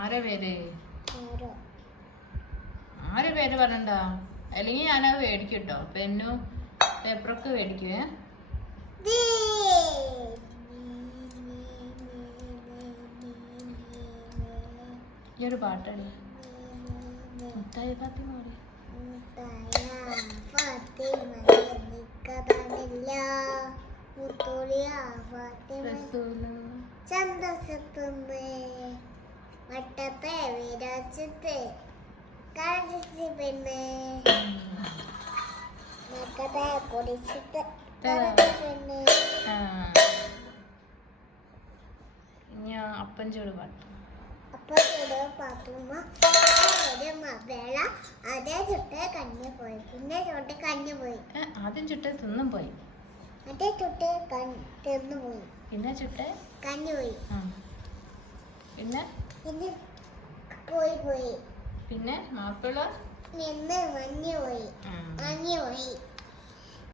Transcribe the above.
ആരെ പേര് പറഞ്ഞണ്ട, അല്ലെങ്കിൽ ഞാനത് മേടിക്കും കേട്ടോ. പെന്നും പേപ്പറൊക്കെ മേടിക്കുവേ. ഈ ഒരു പാട്ടടി. മുട്ടായി ഫാത്തിമ ചന്തസത്തുമ്പേ വട്ടത്തെ വിരാച്ചത്തെ കാണിച്ച് പെണ്ണ് മക്കത്തെ പൊടിച്ചിട്ട് പെണ്ണ്. ഞാൻ അപ്പഞ്ചോട് പാട്ട്. അപ്പച്ചോട് പാത്തുമ്മ വേള അതേ ചുട്ട് കഞ്ഞി പോയി. പിന്നെ ചുട്ട് കഞ്ഞി പോയി. ആദ്യം ചുട്ട് തിന്നും പോയി. അതേ ചുട്ട് തിന്നു പോയി. പിന്നെ ചുട്ട് കഞ്ഞി പോയി. പിന്നെ പിന്നെ പോയി. പിന്നെ മാപ്പിള നിന്ന് മഞ്ഞ് പോയി.